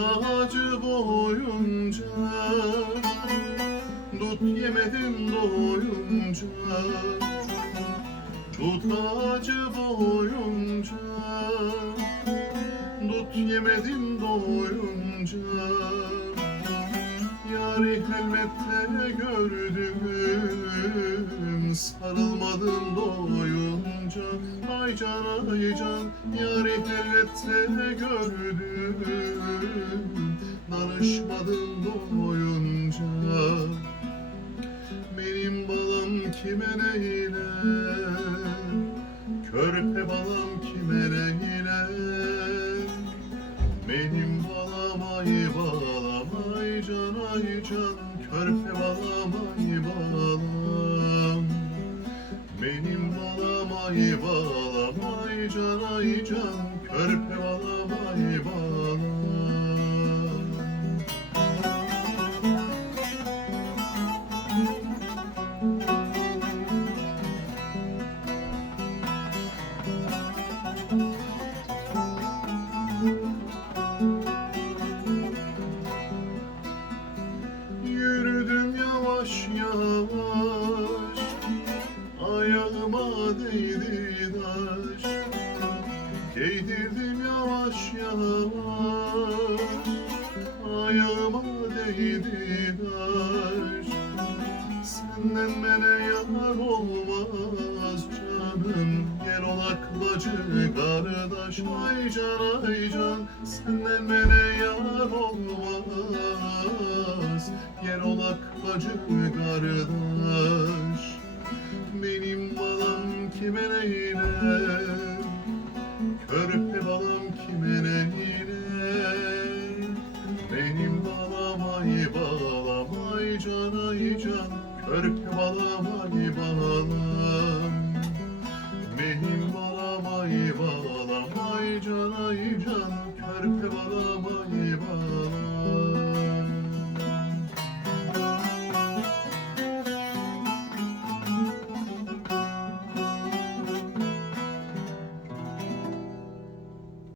acı boyunca Dut yemedim doyunca. Dut acı boyunca Dut yemedim doyunca Yari elbette gördüm. Sarılmadım doyunca Ay can ay can Yari elbette gördüm. Danışmadım doyunca Benim balam kime neyler? Körpe balam kime neyler Körpe balam ay balam Benim balam ay balam ay can ay can Körpe balam ay balam yavaş Ayağıma değdi taş. Giydirdim yavaş yavaş Ayağıma değdi taş. Senden bana yar olmaz canım Gel olak bacı kardeş. Ay can ay can Senden bana yar olmaz olacak mı kardeş? Benim balam kime neyle? Körpe balam kime neyle? Benim balam ay balam ay can ay can Körpe balam ay balam Benim balam ay balam ay can ay can